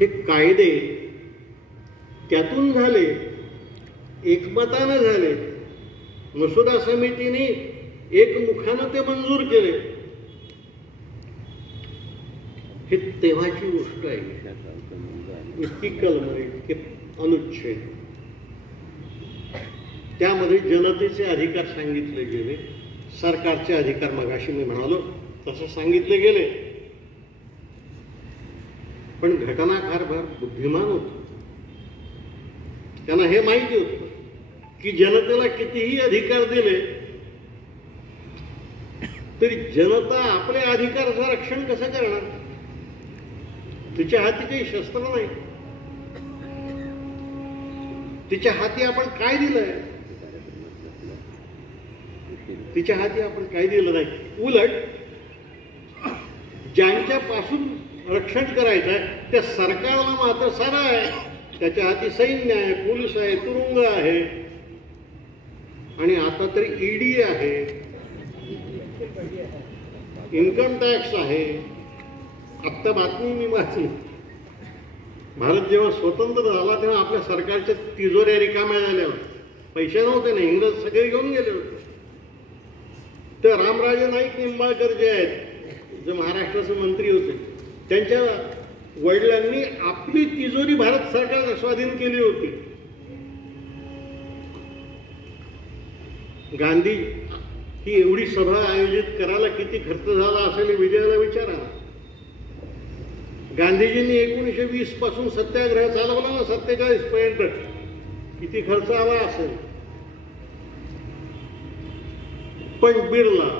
हे कायदे त्यातून झाले, एकमतानं झाले, मसुदा समितीने एकमुखानं ते मंजूर केले. हे तेव्हाची गोष्ट आहे. इतकी कलम, इतके अनुच्छेद, त्यामध्ये जनतेचे अधिकार सांगितले गेले, सरकारचे अधिकार मगाशी मी म्हणालो तसं सांगितले गेले. पण घटनाकार फार बुद्धिमान होते. त्यांना हे माहिती होतं की जनतेला कितीही अधिकार दिले तरी जनता आपल्या अधिकाराचं रक्षण कसं करणार? तिच्या हाती काही शस्त्र नाही. तिच्या हाती आपण काय दिलंय? तिच्या हाती आपण काय दिलं नाही. उलट ज्यांच्यापासून रक्षण करायचं आहे त्या सरकारला मात्र सारा आहे. त्याच्या हाती सैन्य आहे, पोलीस आहे, तुरुंग आहे, आणि आता तरी ईडी आहे, इन्कम टॅक्स आहे. आत्ता बातमी मी वाचली, भारत जेव्हा स्वतंत्र झाला तेव्हा आपल्या सरकारच्या तिजोऱ्या रिकाम्या झाल्या होत्या. पैसे नव्हते ना, इंग्रज सगळे घेऊन गेले होते. तर रामराजे नाईक निंबाळकर जे आहेत, जे महाराष्ट्राचे मंत्री होते, त्यांच्या वडिलांनी आपली तिजोरी भारत सरकारला स्वाधीन केली होती. गांधी ही एवढी सभा आयोजित करायला किती खर्च झाला असेल विजयाला विचारा. गांधीजींनी 1920 पासून सत्याग्रह चालवला ना 47 पर्यंत, किती खर्च आला असेल. पण बिर्ला,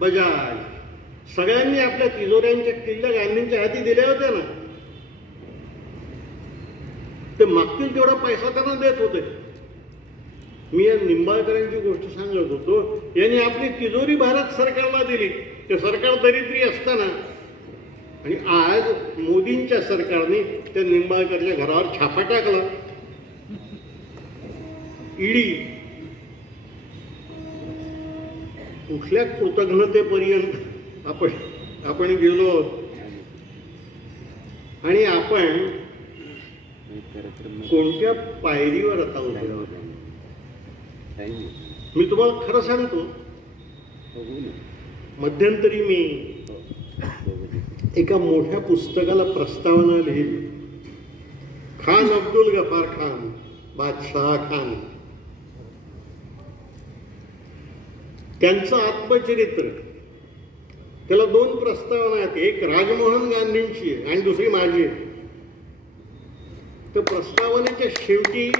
बजाज सगळ्यांनी आपल्या तिजोऱ्यांच्या किल्ल्या गांधींच्या हाती दिल्या होत्या ना. ते मागतील तेवढा पैसा त्यांना देत होते. मी या निंबाळकरांची गोष्ट सांगत होतो. यांनी आपली तिजोरी भारत सरकारला दिली. ते सरकार दरिद्री असताना, आणि आज मोदींच्या सरकारने त्या निंबाळकरच्या घरावर छापा टाकला. ईडी कुठल्या कृतज्ञतेपर्यंत आपण गेलो. आणि आपण कोणत्या पायरीवर आता उभे आहोत? मी तुम्हाला खरं सांगतो, मध्यंतरी मी एका मोठ्या पुस्तकाला प्रस्तावना लिहिली. खान अब्दुल गफार खान, बादशाह खान, त्यांचं आत्मचरित्र. त्याला 2 प्रस्तावना आहेत. एक राजमोहन गांधींची आहे आणि दुसरी माझी आहे. त्या प्रस्तावनेच्या शेवटी,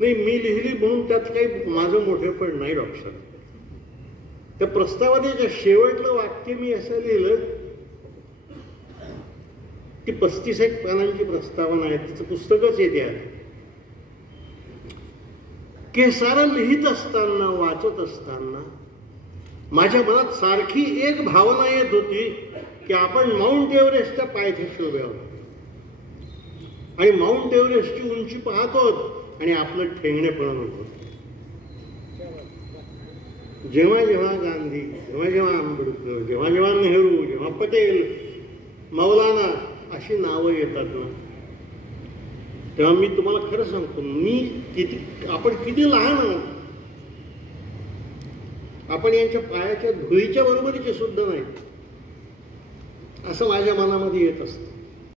नाही मी लिहिली म्हणून त्यात काही माझं मोठेपण नाही डॉक्टर. त्या प्रस्तावनेच्या शेवटलं वाक्य मी असं लिहिलं की 35 पानांची प्रस्तावना आहे, तिचं पुस्तकच येते आहे. की सारं लिहित असताना, वाचत असताना माझ्या मनात सारखी एक भावना येत होती की आपण माउंट एव्हरेस्टच्या पायथ्याशी उभे आहोत आणि माउंट एव्हरेस्टची उंची पाहतो आणि आपलं ठेंगणे पळत होतो. जेव्हा जेव्हा गांधी, जेव्हा जेव्हा आंबेडकर, जेव्हा जेव्हा नेहरू, जेव्हा पटेल, मौलाना अशी नावं येतात ना, तेव्हा मी तुम्हाला खरं सांगतो, आपण किती लहान आहोत. आपण यांच्या पायाच्या धुळीच्या बरोबरीचे सुद्धा नाही असं माझ्या मनामध्ये येत असतं.